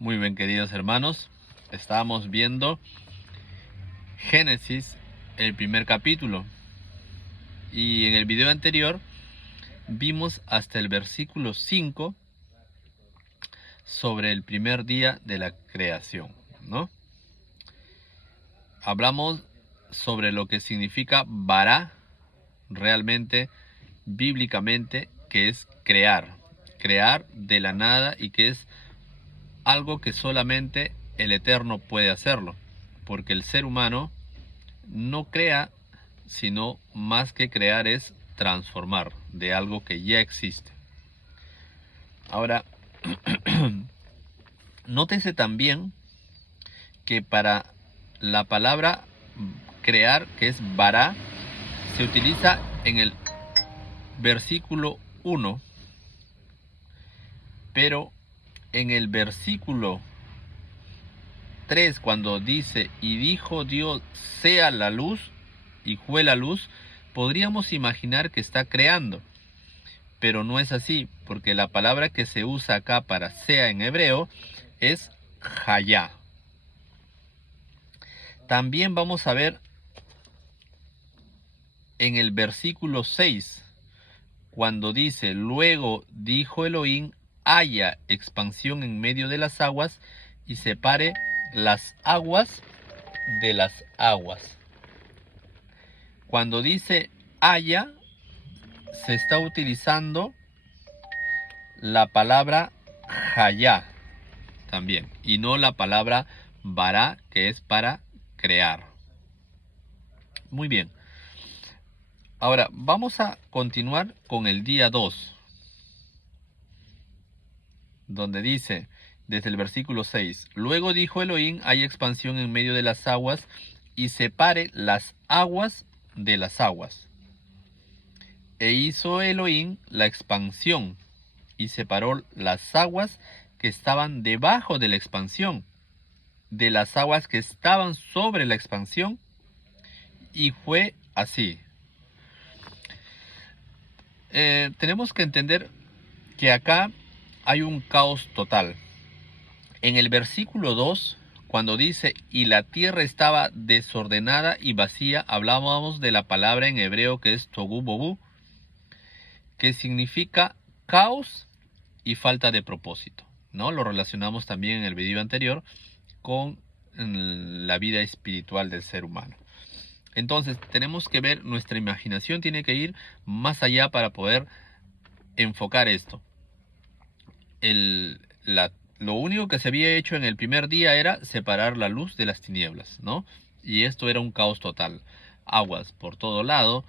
Muy bien, queridos hermanos, estábamos viendo Génesis, el primer capítulo, y en el video anterior vimos hasta el versículo 5 sobre el primer día de la creación, ¿no? Hablamos sobre lo que significa bara, realmente, bíblicamente, que es crear de la nada, y que es algo que solamente el Eterno puede hacerlo, porque el ser humano no crea, sino más que crear es transformar de algo que ya existe. Ahora, nótese también que para la palabra crear, que es bara, se utiliza en el versículo 1, pero en el versículo 3, cuando dice, y dijo Dios, sea la luz, y fue la luz, podríamos imaginar que está creando, pero no es así, porque la palabra que se usa acá para sea en hebreo es hayá. También vamos a ver en el versículo 6, cuando dice, luego dijo Elohim, haya expansión en medio de las aguas y separe las aguas de las aguas. Cuando dice haya, se está utilizando la palabra hayá también, y no la palabra bara, que es para crear. Muy bien. Ahora vamos a continuar con el día 2, donde dice, desde el versículo 6, luego dijo Elohim, hay expansión en medio de las aguas y separe las aguas de las aguas. E hizo Elohim la expansión y separó las aguas que estaban debajo de la expansión de las aguas que estaban sobre la expansión, y fue así. Tenemos que entender que acá hay un caos total. En el versículo 2, cuando dice, y la tierra estaba desordenada y vacía, hablábamos de la palabra en hebreo que es tohu bohu, que significa caos y falta de propósito, ¿no? Lo relacionamos también en el video anterior con la vida espiritual del ser humano. Entonces tenemos que ver, nuestra imaginación tiene que ir más allá para poder enfocar esto. Lo único que se había hecho en el primer día era separar la luz de las tinieblas, ¿no? Y esto era un caos total. Aguas por todo lado,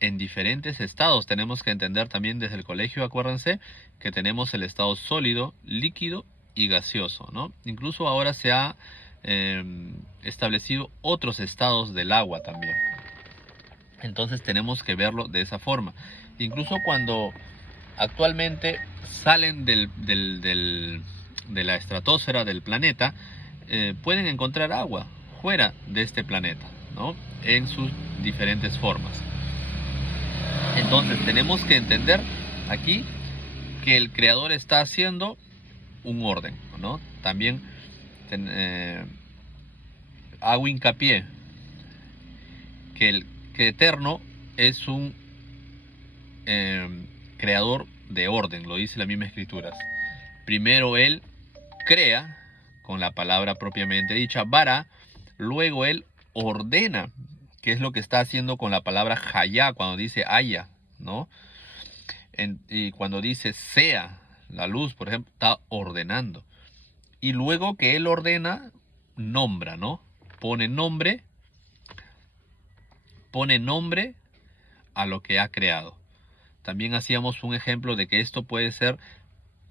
en diferentes estados. Tenemos que entender también desde el colegio, acuérdense, que tenemos el estado sólido, líquido y gaseoso, ¿no? Incluso ahora se ha establecido otros estados del agua también. Entonces tenemos que verlo de esa forma. Incluso cuando actualmente salen de la estratosfera del planeta, pueden encontrar agua fuera de este planeta, ¿no? En sus diferentes formas. Entonces tenemos que entender aquí que el creador está haciendo un orden, ¿no? También hago hincapié que el Eterno es un creador de orden, lo dice la misma escrituras. Primero él crea con la palabra propiamente dicha, bara, luego él ordena, que es lo que está haciendo con la palabra hayá, cuando dice haya, ¿no? Y cuando dice sea la luz, por ejemplo, está ordenando. Y luego que él ordena, nombra, ¿no? Pone nombre a lo que ha creado. También hacíamos un ejemplo de que esto puede ser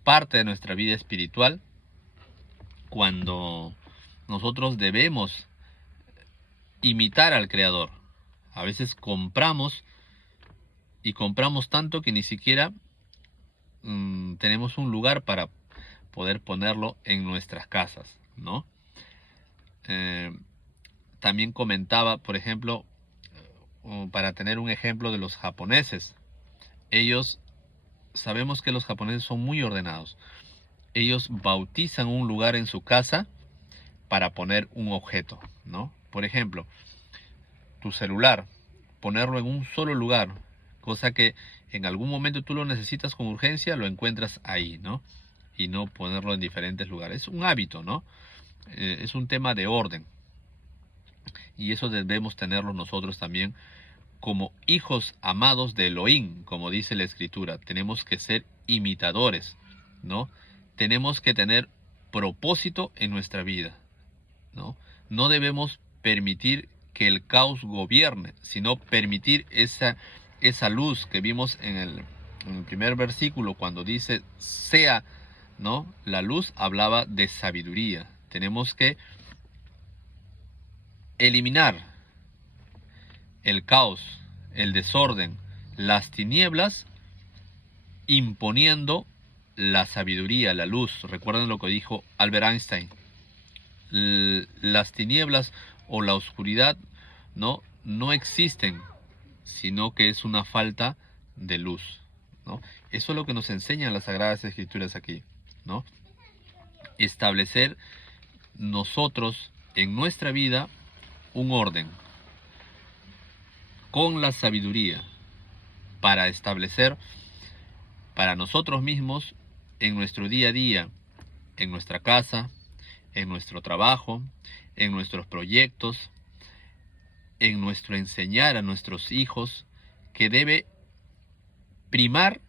parte de nuestra vida espiritual, cuando nosotros debemos imitar al Creador. A veces compramos tanto que ni siquiera tenemos un lugar para poder ponerlo en nuestras casas, ¿no? También comentaba, por ejemplo, para tener un ejemplo de los japoneses. Sabemos que los japoneses son muy ordenados. ellos bautizan un lugar en su casa para poner un objeto, ¿no? Por ejemplo, tu celular, ponerlo en un solo lugar, cosa que en algún momento tú lo necesitas con urgencia, lo encuentras ahí, ¿no? Y no ponerlo en diferentes lugares. Es un hábito, ¿no? Es un tema de orden. Y eso debemos tenerlo nosotros también como hijos amados de Elohim, como dice la Escritura. Tenemos que ser imitadores, ¿no? Tenemos que tener propósito en nuestra vida, ¿no? No debemos permitir que el caos gobierne, sino permitir esa luz que vimos en el primer versículo cuando dice sea, ¿no? La luz hablaba de sabiduría. Tenemos que eliminar el caos, el desorden, las tinieblas, imponiendo la sabiduría, la luz. Recuerden lo que dijo Albert Einstein. Las tinieblas o la oscuridad no existen, sino que es una falta de luz, ¿no? Eso es lo que nos enseñan las Sagradas Escrituras aquí, ¿no? Establecer nosotros en nuestra vida un orden con la sabiduría para establecer para nosotros mismos en nuestro día a día, en nuestra casa, en nuestro trabajo, en nuestros proyectos, en nuestro enseñar a nuestros hijos, que debe primar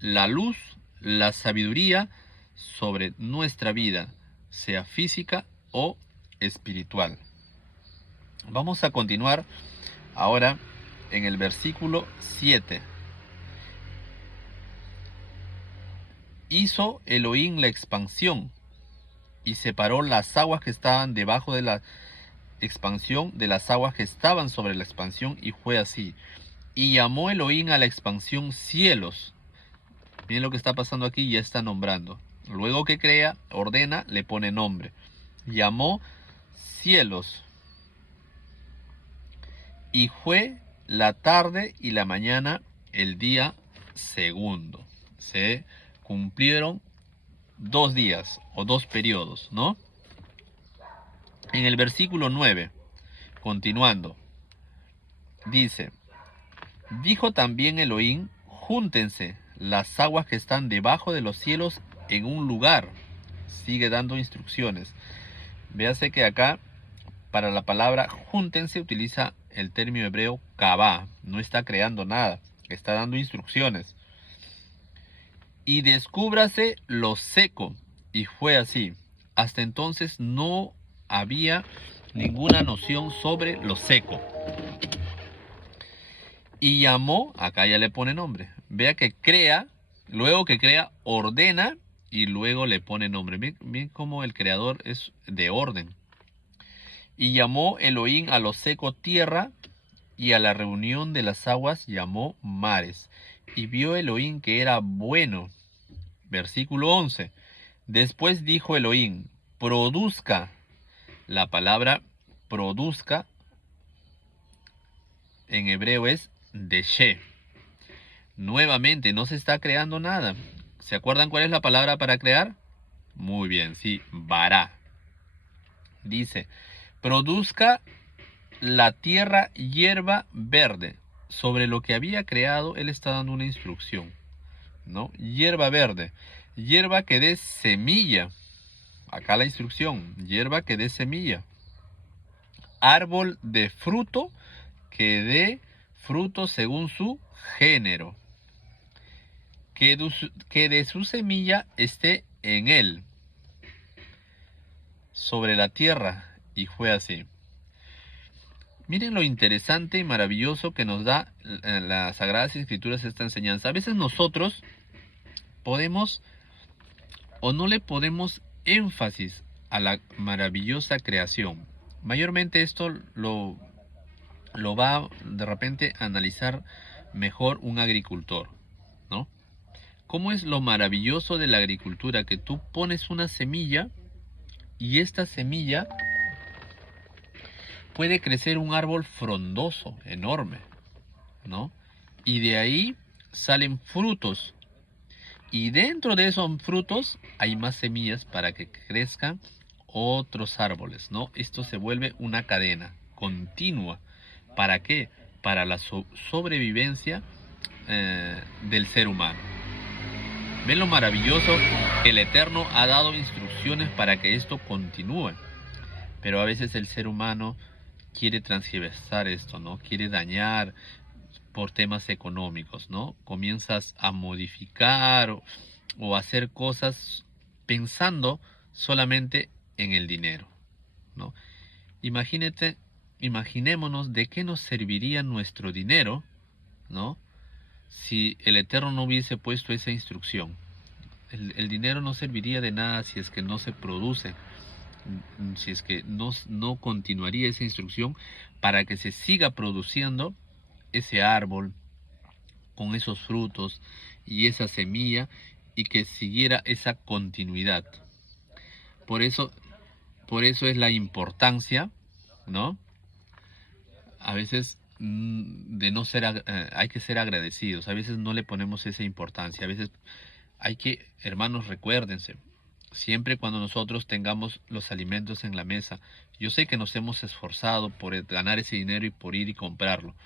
la luz, la sabiduría sobre nuestra vida, sea física o espiritual. Vamos a continuar ahora en el versículo 7. Hizo Elohim la expansión y separó las aguas que estaban debajo de la expansión de las aguas que estaban sobre la expansión, y fue así. Y llamó Elohim a la expansión cielos. Miren lo que está pasando aquí, ya está nombrando. Luego que crea, ordena, le pone nombre. Llamó cielos. Y fue la tarde y la mañana el día segundo. Se cumplieron 2 días o 2 periodos, ¿no? En el versículo 9, continuando, dice: dijo también Elohim, júntense las aguas que están debajo de los cielos en un lugar. Sigue dando instrucciones. Véase que acá, para la palabra júntense, utiliza el término hebreo kabá. No está creando nada, está dando instrucciones. Y descúbrase lo seco. Y fue así. Hasta entonces no había ninguna noción sobre lo seco. Y llamó, acá ya le pone nombre. Vea que crea, luego que crea, ordena y luego le pone nombre. Bien cómo el creador es de orden. Y llamó Elohim a lo seco tierra, y a la reunión de las aguas llamó mares. Y vio Elohim que era bueno. Versículo 11. Después dijo Elohim, produzca. La palabra produzca en hebreo es deshe. Nuevamente, no se está creando nada. ¿Se acuerdan cuál es la palabra para crear? Muy bien, sí, vará. Dice, produzca la tierra hierba verde. Sobre lo que había creado, él está dando una instrucción, ¿no? Hierba verde. Hierba que dé semilla. Acá la instrucción, hierba que dé semilla. Árbol de fruto que dé fruto según su género. Que de su semilla esté en él, sobre la tierra. Y fue así. Miren lo interesante y maravilloso que nos da las Sagradas Escrituras esta enseñanza. A veces nosotros podemos o no le podemos énfasis a la maravillosa creación. Mayormente esto lo va de repente a analizar mejor un agricultor, ¿no? ¿Cómo es lo maravilloso de la agricultura? Que tú pones una semilla y esta semilla puede crecer un árbol frondoso, enorme, ¿no? Y de ahí salen frutos. Y dentro de esos frutos hay más semillas para que crezcan otros árboles, ¿no? Esto se vuelve una cadena continua. ¿Para qué? Para la sobrevivencia del ser humano. ¿Ven lo maravilloso? Que el Eterno ha dado instrucciones para que esto continúe. Pero a veces el ser humano quiere transgiversar esto, ¿no? Quiere dañar por temas económicos, ¿no? Comienzas a modificar o hacer cosas pensando solamente en el dinero, ¿no? Imagínate, imaginémonos de qué nos serviría nuestro dinero, ¿no? Si el Eterno no hubiese puesto esa instrucción. El dinero no serviría de nada si es que no se produce, si es que no continuaría esa instrucción para que se siga produciendo ese árbol con esos frutos y esa semilla y que siguiera esa continuidad. Por eso, por eso es la importancia, ¿no? A veces de no ser, hay que ser agradecidos. A veces no le ponemos esa importancia. A veces hay que, hermanos, recuérdense, siempre cuando nosotros tengamos los alimentos en la mesa, yo sé que nos hemos esforzado por ganar ese dinero y por ir y comprarlo,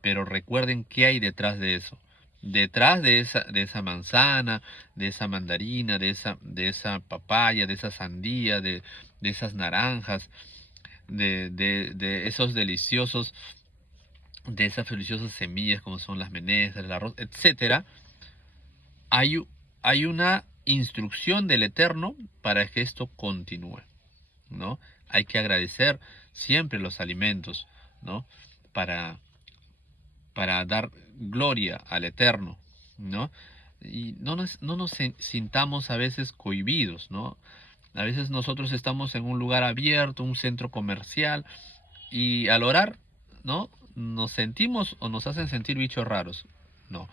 pero recuerden qué hay detrás de eso. Detrás de esa manzana, de esa mandarina, de esa papaya, de esa sandía, de esas naranjas, de esos deliciosos, de esas deliciosas semillas como son las menestras, el arroz, etcétera, hay, hay una instrucción del Eterno para que esto continúe, ¿no? Hay que agradecer siempre los alimentos, ¿no? Para, para dar gloria al Eterno, ¿no? Y no nos sintamos a veces cohibidos, ¿no? A veces nosotros estamos en un lugar abierto, un centro comercial, y al orar, ¿no? Nos sentimos o nos hacen sentir bichos raros. No.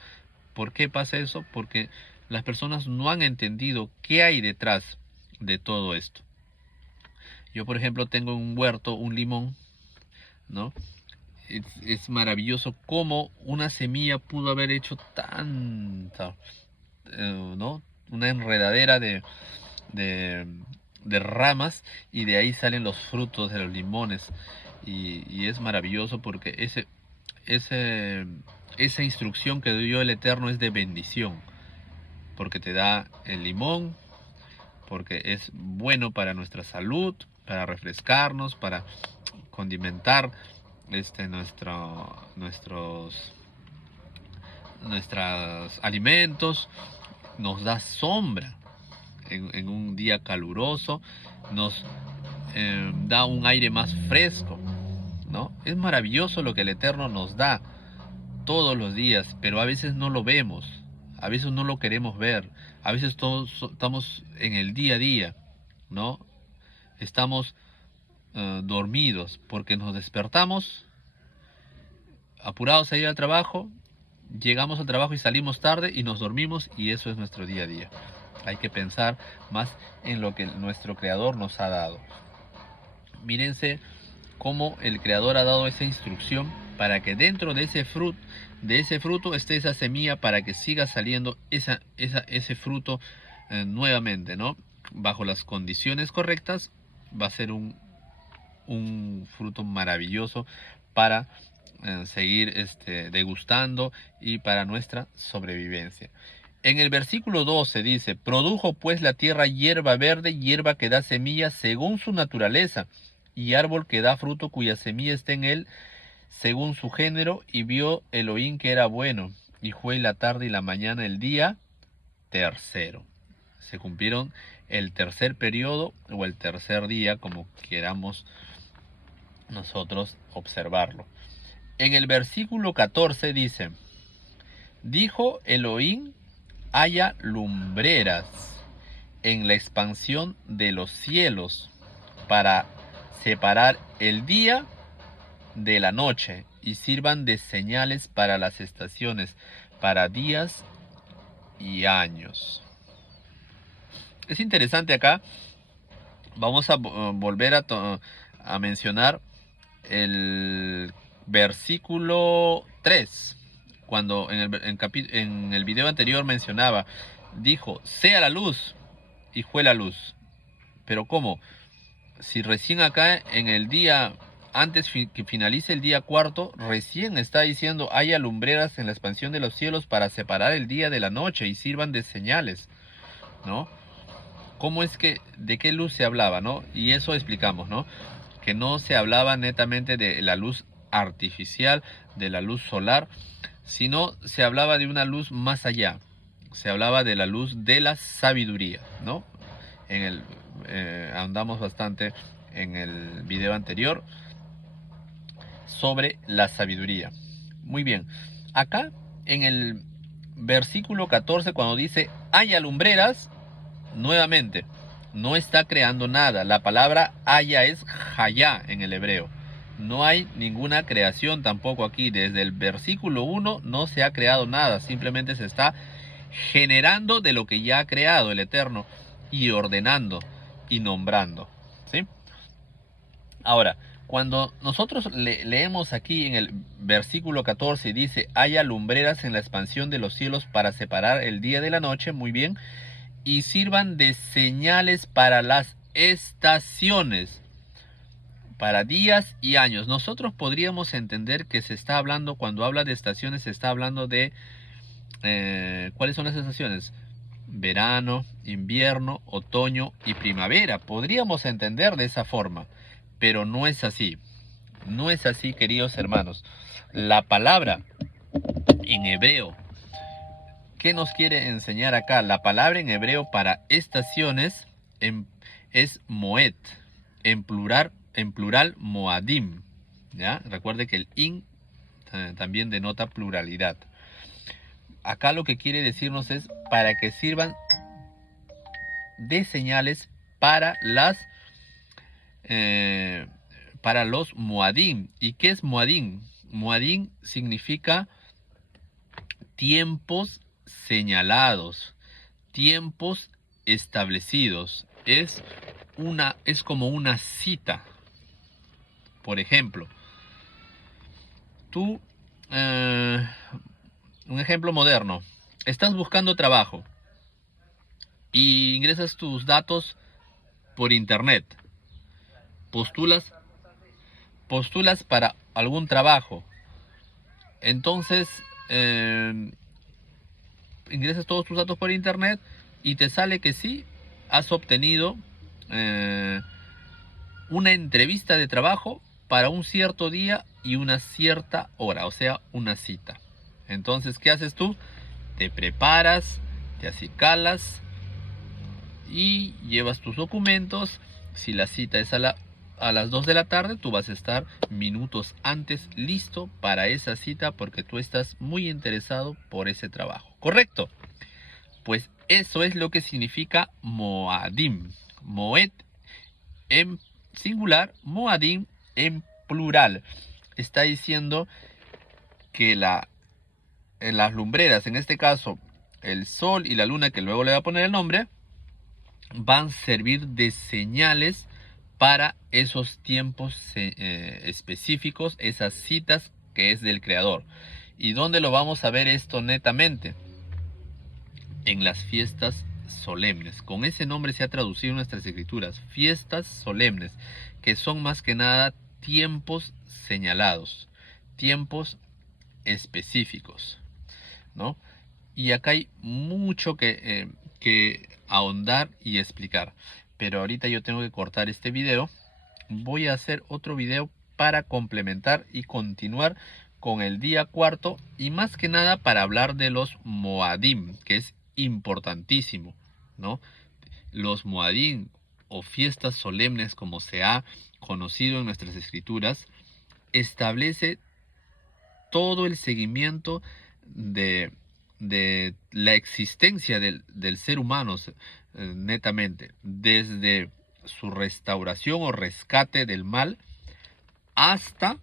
¿Por qué pasa eso? Porque las personas no han entendido qué hay detrás de todo esto. Yo, por ejemplo, tengo un huerto, un limón, ¿no? Es maravilloso cómo una semilla pudo haber hecho tanta, ¿no? Una enredadera de, de ramas y de ahí salen los frutos de los limones. Y es maravilloso porque ese, esa instrucción que dio el Eterno es de bendición, porque te da el limón, porque es bueno para nuestra salud, para refrescarnos, para condimentar nuestros alimentos, nos da sombra en un día caluroso, nos da un aire más fresco, ¿no? Es maravilloso lo que el Eterno nos da todos los días, pero a veces no lo vemos, a veces no lo queremos ver, a veces todos estamos en el día a día, ¿no? Estamos dormidos porque nos despertamos apurados a ir al trabajo, llegamos al trabajo y salimos tarde y nos dormimos y eso es nuestro día a día. Hay que pensar más en lo que nuestro Creador nos ha dado. Mírense cómo el Creador ha dado esa instrucción para que dentro de ese fruto esté esa semilla para que siga saliendo ese fruto nuevamente, ¿no? Bajo las condiciones correctas va a ser un fruto maravilloso para seguir degustando y para nuestra sobrevivencia. En el versículo 12 dice, produjo pues la tierra hierba verde, hierba que da semilla según su naturaleza, y árbol que da fruto cuya semilla está en él según su género, y vio Elohim que era bueno, y fue la tarde y la mañana el día tercero. Se cumplieron el tercer periodo o el tercer día, como queramos nosotros observarlo. En el versículo 14 dice, dijo Elohim, haya lumbreras en la expansión de los cielos para separar el día de la noche y sirvan de señales para las estaciones, para días y años. Es interesante acá, vamos a volver a mencionar el versículo 3, cuando en el video anterior mencionaba, dijo, sea la luz, y fue la luz. Pero ¿cómo? Si recién acá en el día, antes que finalice el día cuarto, recién está diciendo, haya lumbreras en la expansión de los cielos para separar el día de la noche y sirvan de señales, ¿no? ¿Cómo es que, de qué luz se hablaba, no? Y eso explicamos, ¿no? Que no se hablaba netamente de la luz artificial, de la luz solar, sino se hablaba de una luz más allá. Se hablaba de la luz de la sabiduría, ¿no? Andamos bastante en el video anterior sobre la sabiduría. Muy bien, acá en el versículo 14, cuando dice haya lumbreras, nuevamente no está creando nada. La palabra haya es hayá en el hebreo. No hay ninguna creación tampoco aquí. Desde el versículo 1 no se ha creado nada, simplemente se está generando de lo que ya ha creado el Eterno y ordenando y nombrando, ¿sí? Ahora, cuando nosotros leemos aquí en el versículo 14, dice, haya lumbreras en la expansión de los cielos para separar el día de la noche, muy bien, y sirvan de señales para las estaciones, para días y años. Nosotros podríamos entender que se está hablando, cuando habla de estaciones, se está hablando de, ¿cuáles son las estaciones? Verano, invierno, otoño y primavera. Podríamos entender de esa forma, pero no es así. No es así, queridos hermanos. La palabra en hebreo, ¿qué nos quiere enseñar acá? La palabra en hebreo para estaciones es moed, en plural moadim. ¿Ya? Recuerde que el in también denota pluralidad. Acá lo que quiere decirnos es para que sirvan de señales para eh, para los Moadim. ¿Y qué es Moadim? Moadim significa tiempos señalados, tiempos establecidos. Es como una cita. Por ejemplo, tú, un ejemplo moderno, estás buscando trabajo y ingresas tus datos por internet, postulas para algún trabajo. Entonces, ingresas todos tus datos por internet y te sale que sí, has obtenido una entrevista de trabajo para un cierto día y una cierta hora, o sea, una cita. Entonces, ¿qué haces tú? Te preparas, te acicalas y llevas tus documentos. Si la cita es a las 2 de la tarde, tú vas a estar minutos antes listo para esa cita porque tú estás muy interesado por ese trabajo. ¿Correcto? Pues eso es lo que significa Moadim. Moed en singular, Moadim en plural. Está diciendo que en las lumbreras, en este caso el sol y la luna, que luego le va a poner el nombre, van a servir de señales para esos tiempos específicos, esas citas que es del Creador. ¿Y dónde lo vamos a ver esto netamente? En las fiestas solemnes. Con ese nombre se ha traducido en nuestras escrituras, fiestas solemnes, que son más que nada tiempos señalados, tiempos específicos, ¿no? Y acá hay mucho que ahondar y explicar. Pero ahorita yo tengo que cortar este video. Voy a hacer otro video para complementar y continuar con el día cuarto. Y más que nada para hablar de los Moadim, que es importantísimo, ¿no? Los Moadim o fiestas solemnes, como se ha conocido en nuestras escrituras, establece todo el seguimiento de la existencia del ser humano, netamente, desde su restauración o rescate del mal hasta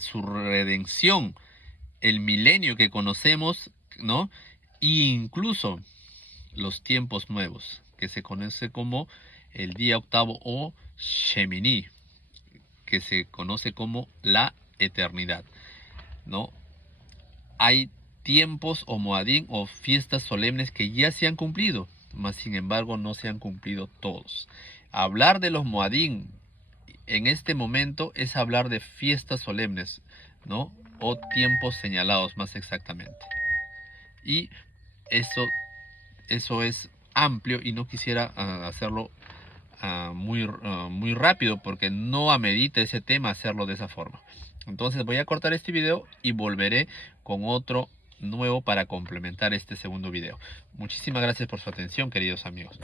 su redención, el milenio que conocemos, ¿no? E incluso los tiempos nuevos, que se conoce como el día octavo o Shemini, que se conoce como la eternidad, ¿no? hay tiempos o moadín o fiestas solemnes que ya se han cumplido, mas sin embargo no se han cumplido todos. Hablar de los moadín en este momento es hablar de fiestas solemnes, ¿no? O tiempos señalados más exactamente. Y eso es amplio y no quisiera hacerlo muy rápido porque no amerita ese tema hacerlo de esa forma. Entonces voy a cortar este video y volveré con otro nuevo para complementar este segundo video. Muchísimas gracias por su atención, queridos amigos.